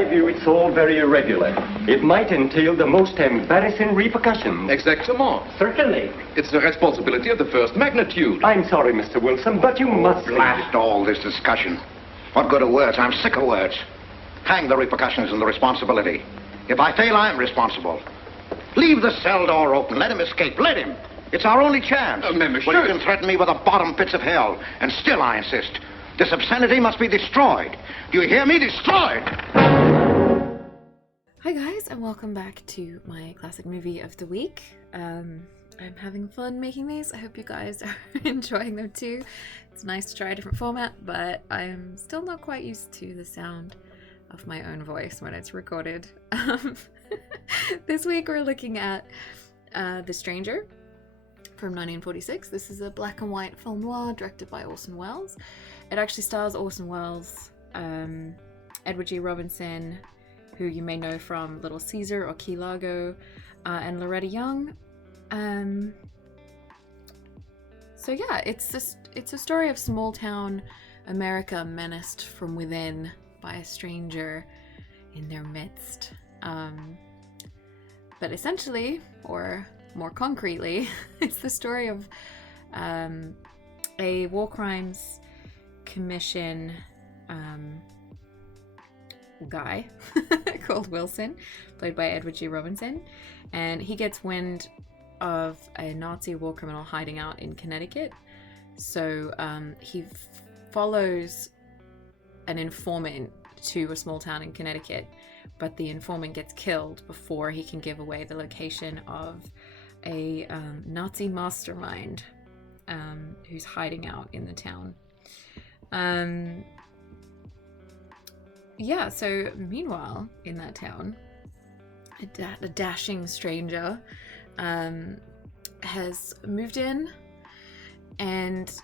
I view it's all very irregular. It might entail the most embarrassing repercussions. Exactement. Certainly. It's the responsibility of the first magnitude. I'm sorry, Mr. Wilson, but you must Blast all this discussion. What good are words? I'm sick of words. Hang the repercussions and the responsibility. If I fail, I'm responsible. Leave the cell door open. Let him escape. Let him. It's our only chance. Monsieur. Well, you can threaten me with the bottom pits of hell, and still I insist. This obscenity must be destroyed. Do you hear me? Destroyed! Hi guys, and welcome back to my classic movie of the week. I'm having fun making these. I hope you guys are enjoying them too. It's nice to try a different format, but I'm still not quite used to the sound of my own voice when it's recorded. This week we're looking at The Stranger from 1946. This is a black and white film noir directed by Orson Welles. It actually stars Orson Welles, Edward G. Robinson, who you may know from Little Caesar or Key Largo, and Loretta Young. So yeah, it's a story of small town America menaced from within by a stranger in their midst. But essentially, or more concretely, it's the story of a war crimes commission guy called Wilson, played by Edward G. Robinson, and he gets wind of a Nazi war criminal hiding out in Connecticut. So he follows an informant to a small town in Connecticut, but the informant gets killed before he can give away the location of a Nazi mastermind who's hiding out in the town. Yeah, so meanwhile, in that town, a dashing stranger has moved in, and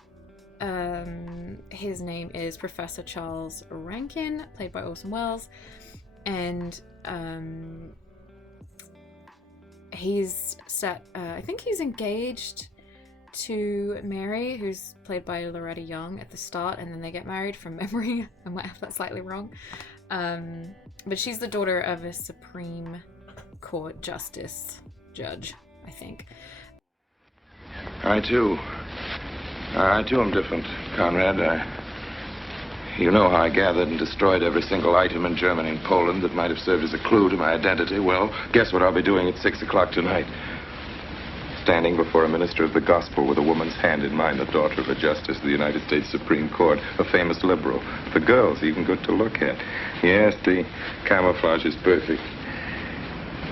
his name is Professor Charles Rankin, played by Orson Welles, and he's set, I think he's engaged to Mary, who's played by Loretta Young at the start, and then they get married from memory. I might have that slightly wrong. But she's the daughter of a Supreme Court Justice judge, I think. I too am different, Conrad. You know how I gathered and destroyed every single item in Germany and Poland that might have served as a clue to my identity. Well, guess what I'll be doing at 6 o'clock tonight? Standing before a minister of the gospel with a woman's hand in mine, the daughter of a justice of the United States Supreme Court, a famous liberal. The girl's even good to look at. Yes, the camouflage is perfect.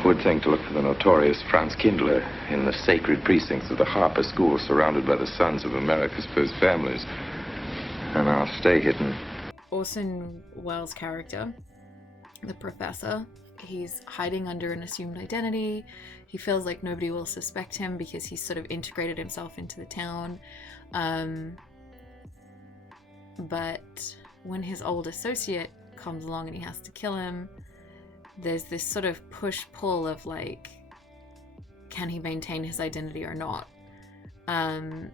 Who would think to look for the notorious Franz Kindler in the sacred precincts of the Harper School, surrounded by the sons of America's first families? And I'll stay hidden. Orson Welles' character, the professor, he's hiding under an assumed identity. He feels like nobody will suspect him because he's sort of integrated himself into the town. But when his old associate comes along and he has to kill him, there's this sort of push-pull of like, can he maintain his identity or not? And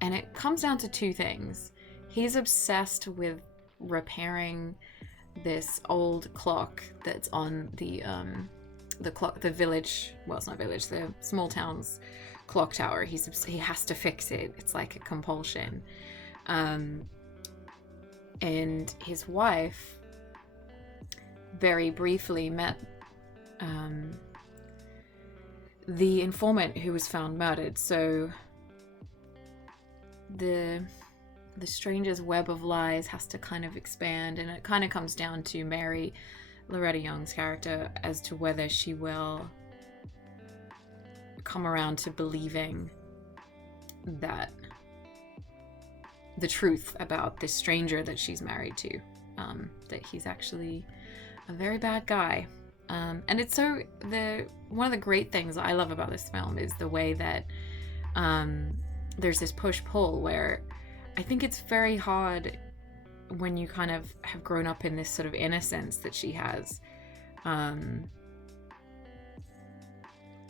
it comes down to two things. He's obsessed with repairing this old clock that's on the village, well, it's not village, the small town's clock tower. He has to fix it. It's like a compulsion. And his wife very briefly met the informant who was found murdered. So the stranger's web of lies has to kind of expand, and it kind of comes down to Mary, Loretta Young's character, as to whether she will come around to believing that the truth about this stranger that she's married to, that he's actually a very bad guy. And it's one of the great things I love about this film is the way that there's this push-pull where I think it's very hard when you kind of have grown up in this sort of innocence that she has.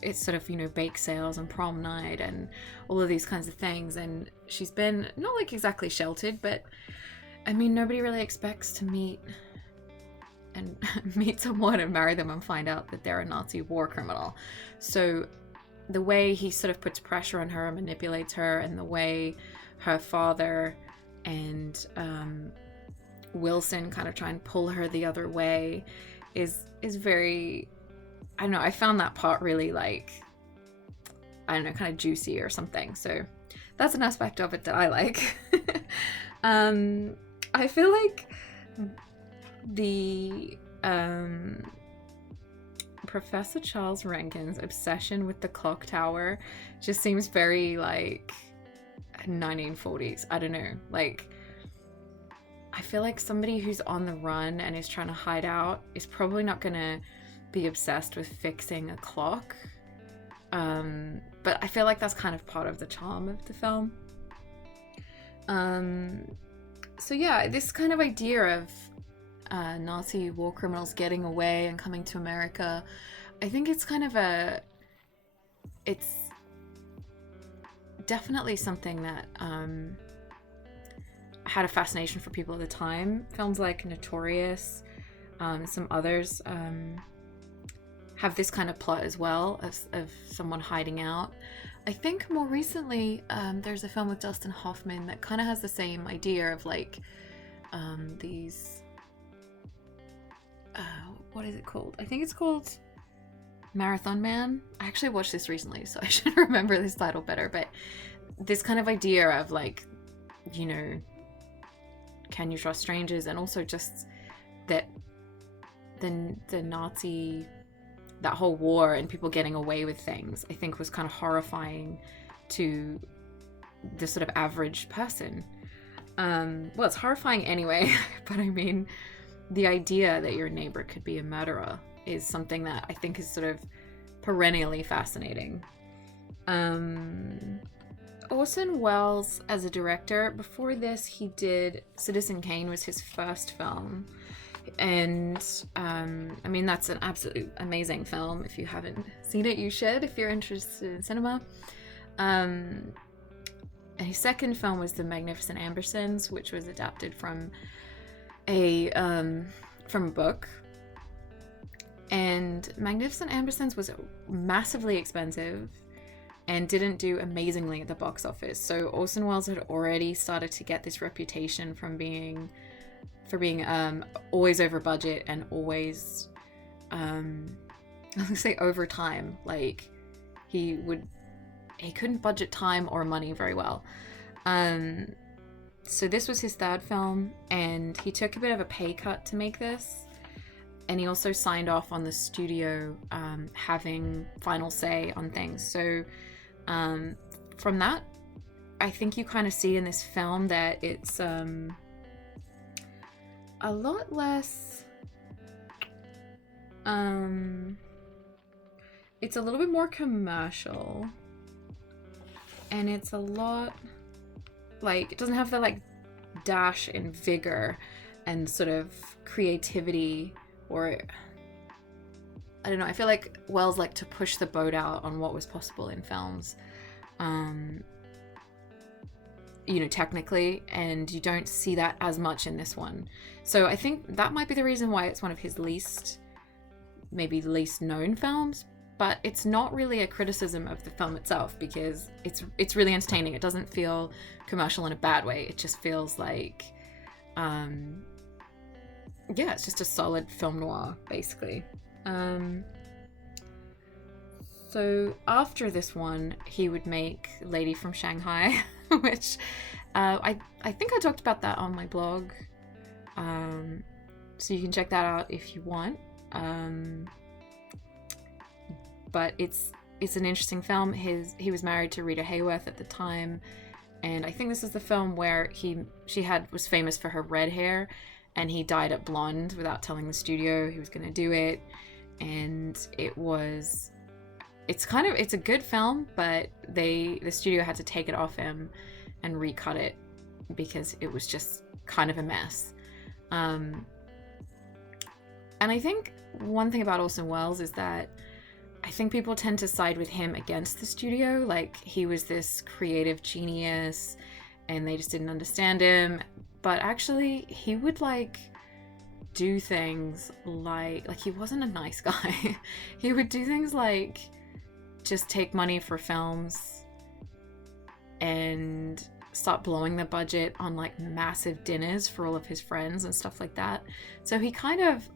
It's sort of, bake sales and prom night and all of these kinds of things. And she's been not like exactly sheltered, but I mean, nobody really expects to meet and meet someone and marry them and find out that they're a Nazi war criminal. So the way he sort of puts pressure on her and manipulates her, and the way her father and Wilson kind of try and pull her the other way is very, I don't know, I found that part really, like, I don't know, kind of juicy or something. So that's an aspect of it that I like. I feel like the Professor Charles Rankin's obsession with the clock tower just seems very, like, 1940s. I don't know, like, I feel like somebody who's on the run and is trying to hide out is probably not gonna be obsessed with fixing a clock, but I feel like that's kind of part of the charm of the film. So yeah, this kind of idea of Nazi war criminals getting away and coming to America, I think it's kind of it's definitely something that had a fascination for people at the time. Films like Notorious, some others have this kind of plot as well, of someone hiding out. I think more recently there's a film with Dustin Hoffman that kind of has the same idea of, like, these what is it called? I think it's called Marathon Man. I actually watched this recently, so I should remember this title better, but this kind of idea of, like, you know, can you trust strangers, and also just that the Nazi, that whole war and people getting away with things, I think was kind of horrifying to the sort of average person. Well, it's horrifying anyway, but I mean, the idea that your neighbor could be a murderer is something that I think is sort of perennially fascinating. Orson Welles as a director, before this he did Citizen Kane, was his first film, and I mean, that's an absolutely amazing film. If you haven't seen it, you should, if you're interested in cinema. And his second film was The Magnificent Ambersons, which was adapted from a book. And Magnificent Ambersons was massively expensive and didn't do amazingly at the box office. So Orson Welles had already started to get this reputation for being always over budget and always let's say over time. Like, he couldn't budget time or money very well. So this was his third film, and he took a bit of a pay cut to make this. And he also signed off on the studio having final say on things. So from that, I think you kind of see in this film that it's a lot less, it's a little bit more commercial, and it's a lot, like, it doesn't have the, like, dash and vigor and sort of creativity, or I don't know, I feel like Wells liked to push the boat out on what was possible in films, you know, technically, and you don't see that as much in this one. So I think that might be the reason why it's one of his least known films, but it's not really a criticism of the film itself, because it's really entertaining. It doesn't feel commercial in a bad way. It just feels like, yeah, it's just a solid film noir, basically. So after this one, he would make Lady from Shanghai, which I think I talked about that on my blog. So you can check that out if you want. But it's an interesting film. He was married to Rita Hayworth at the time, and I think this is the film where she was famous for her red hair, and he dyed it blonde without telling the studio he was going to do it. And it's a good film, but the studio had to take it off him and recut it because it was just kind of a mess. And I think one thing about Orson Welles is that I think people tend to side with him against the studio, like he was this creative genius and they just didn't understand him. But actually, he would, like, do things like he wasn't a nice guy. He would do things like just take money for films and start blowing the budget on like massive dinners for all of his friends and stuff like that. So he kind of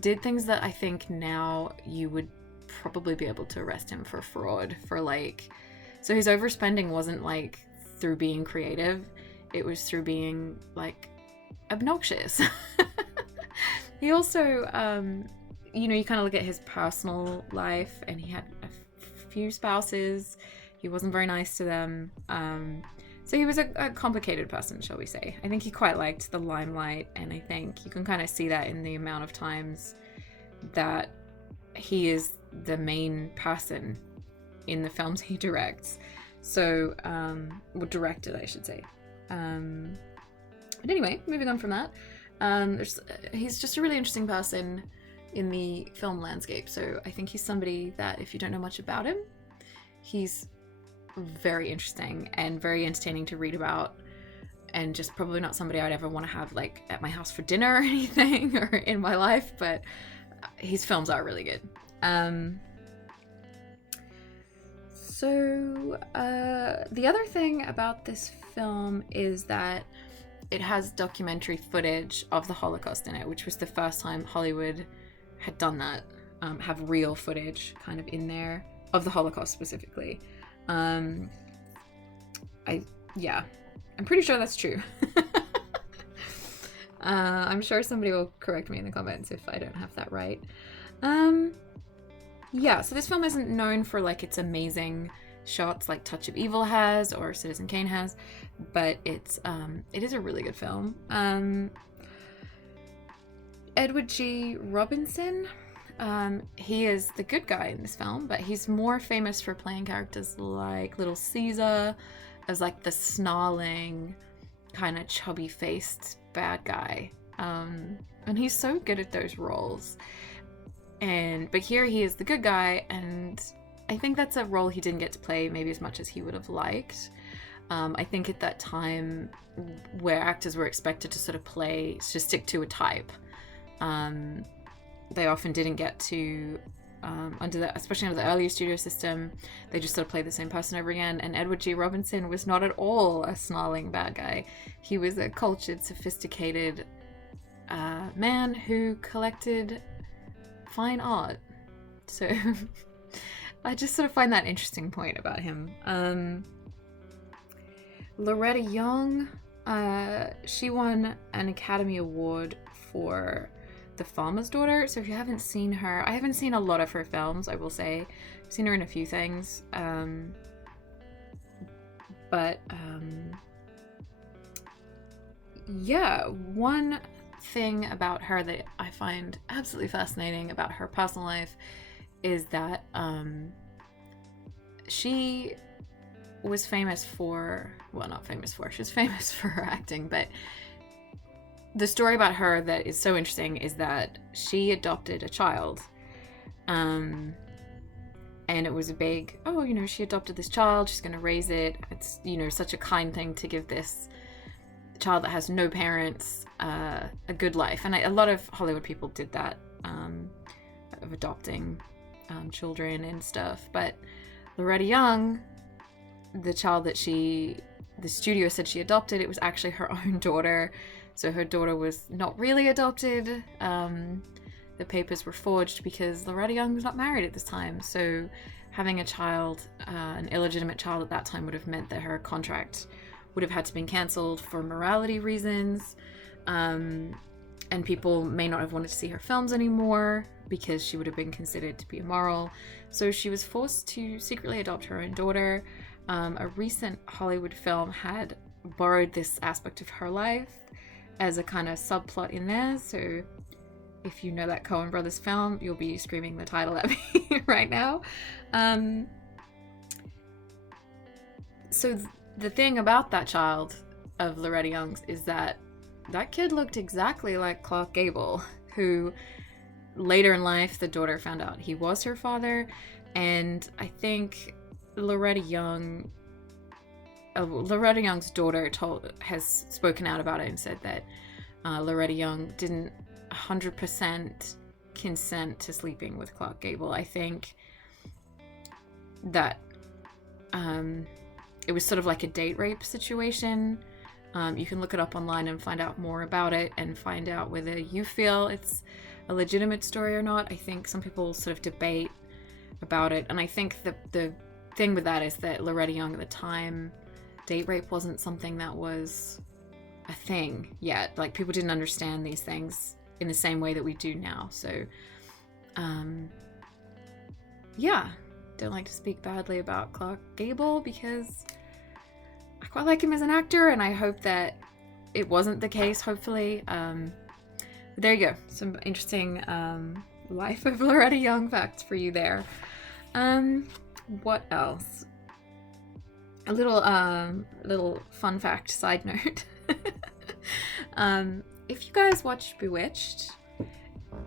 did things that I think now you would probably be able to arrest him for fraud for like, so his overspending wasn't like through being creative, it was through being like obnoxious. He also you know, you kind of look at his personal life and he had a few spouses. He wasn't very nice to them. So he was a complicated person, shall we say. I think he quite liked the limelight, and I think you can kind of see that in the amount of times that he is the main person in the films he directs. So, or directed, I should say. But anyway, moving on from that, he's just a really interesting person in the film landscape. So I think he's somebody that if you don't know much about him, he's very interesting and very entertaining to read about, and just probably not somebody I'd ever want to have like at my house for dinner or anything or in my life, but his films are really good. So the other thing about this film is that it has documentary footage of the Holocaust in it, which was the first time Hollywood had done that, have real footage kind of in there of the Holocaust specifically. I'm pretty sure that's true. I'm sure somebody will correct me in the comments if I don't have that right. So this film isn't known for like its amazing shots like Touch of Evil has or Citizen Kane has, but it is a really good film. Edward G. Robinson, he is the good guy in this film, but he's more famous for playing characters like Little Caesar as like the snarling, kind of chubby-faced bad guy. And he's so good at those roles. But here he is the good guy, and I think that's a role he didn't get to play maybe as much as he would have liked. I think at that time where actors were expected to sort of stick to a type, they often didn't get to, especially under the earlier studio system, they just sort of played the same person over again. And Edward G. Robinson was not at all a snarling bad guy. He was a cultured, sophisticated man who collected fine art. So I just sort of find that interesting point about him. Loretta Young, she won an Academy Award for The Farmer's Daughter. So if you haven't seen her, I haven't seen a lot of her films, I will say. I've seen her in a few things. One thing about her that I find absolutely fascinating about her personal life is that she was famous for, well, not famous for, she was famous for her acting, but the story about her that is so interesting is that she adopted a child, and it was a big, she adopted this child, she's going to raise it, it's, such a kind thing to give this child that has no parents a good life. And a lot of Hollywood people did that, of adopting children and stuff. But Loretta Young, the child that the studio said she adopted, it was actually her own daughter. So her daughter was not really adopted. The papers were forged because Loretta Young was not married at this time. So having a child, an illegitimate child at that time, would have meant that her contract would have had to been cancelled for morality reasons. And people may not have wanted to see her films anymore because she would have been considered to be immoral. So she was forced to secretly adopt her own daughter. A recent Hollywood film had borrowed this aspect of her life as a kind of subplot in there. So if you know that Coen Brothers film, you'll be screaming the title at me right now. So the thing about that child of Loretta Young's is that kid looked exactly like Clark Gable, who later in life the daughter found out he was her father. And I think Loretta Young's daughter has spoken out about it and said that Loretta Young didn't 100% consent to sleeping with Clark Gable. I think that it was sort of like a date rape situation. You can look it up online and find out more about it and find out whether you feel it's a legitimate story or not. I think some people sort of debate about it, and I think the thing with that is that Loretta Young at the time, date rape wasn't something that was a thing yet. Like, people didn't understand these things in the same way that we do now. So yeah, don't like to speak badly about Clark Gable because I quite like him as an actor, and I hope that it wasn't the case, hopefully. There you go, some interesting life of Loretta Young facts for you there. What else? A little fun fact side note. If you guys watch Bewitched,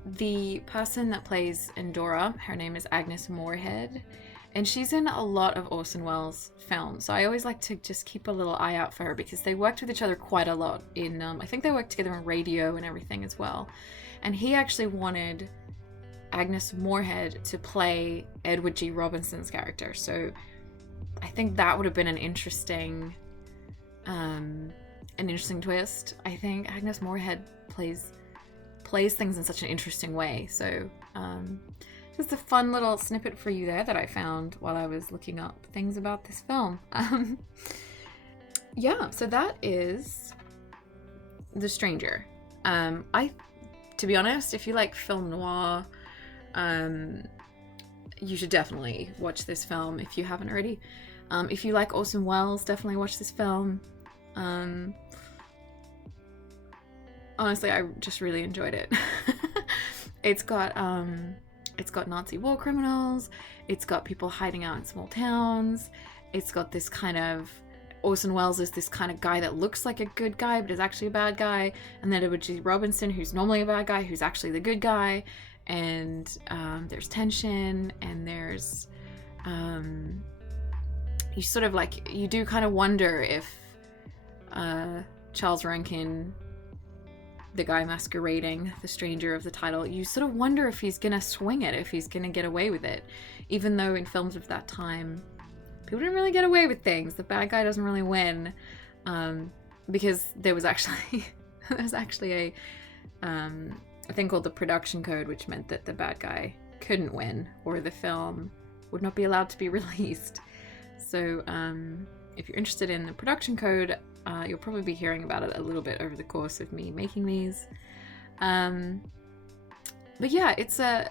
the person that plays Endora, her name is Agnes Moorehead, and she's in a lot of Orson Welles films. So I always like to just keep a little eye out for her because they worked with each other quite a lot in, I think they worked together in Radio and everything as well. And he actually wanted Agnes Moorehead to play Edward G. Robinson's character. So I think that would have been an interesting twist. I think Agnes Moorehead plays things in such an interesting way. So just a fun little snippet for you there that I found while I was looking up things about this film. Yeah, so that is The Stranger. To be honest, if you like film noir, you should definitely watch this film if you haven't already. If you like Orson Welles, definitely watch this film. Honestly, I just really enjoyed it. It's got Nazi war criminals. It's got people hiding out in small towns. It's got this kind of, Orson Welles is this kind of guy that looks like a good guy but is actually a bad guy, and then Edward G. Robinson, who's normally a bad guy, who's actually the good guy. And there's tension, and there's you sort of like, you do kind of wonder if Charles Rankin, the guy masquerading the stranger of the title, you sort of wonder if he's gonna swing it, if he's gonna get away with it, even though in films of that time people didn't really get away with things. The bad guy doesn't really win, because there was actually a thing called the production code, which meant that the bad guy couldn't win, or the film would not be allowed to be released. So if you're interested in the production code, you'll probably be hearing about it a little bit over the course of me making these. But yeah, it's a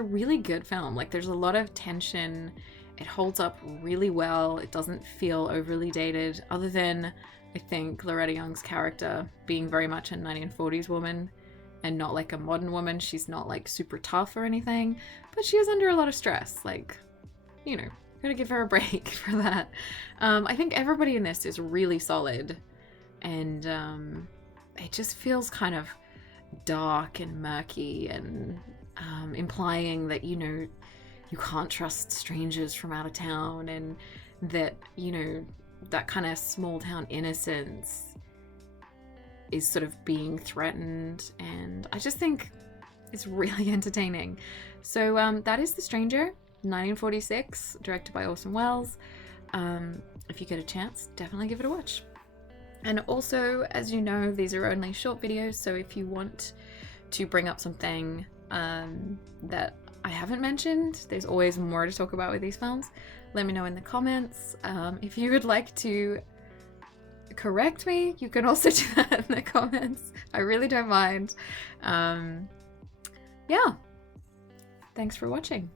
really good film. Like, there's a lot of tension. It holds up really well. It doesn't feel overly dated, other than, I think, Loretta Young's character being very much a 1940s woman and not like a modern woman. She's not like super tough or anything, but she is under a lot of stress. Like, you know, gotta give her a break for that. I think everybody in this is really solid, and it just feels kind of dark and murky, and implying that, you know, you can't trust strangers from out of town, and that, you know, that kind of small town innocence is sort of being threatened. And I just think it's really entertaining. So that is The Stranger, 1946, directed by Orson Welles. If you get a chance, definitely give it a watch. And also, as you know, these are only short videos, so if you want to bring up something that I haven't mentioned, there's always more to talk about with these films, let me know in the comments. If you would like to correct me, you can also do that in the comments. I really don't mind. Yeah, thanks for watching.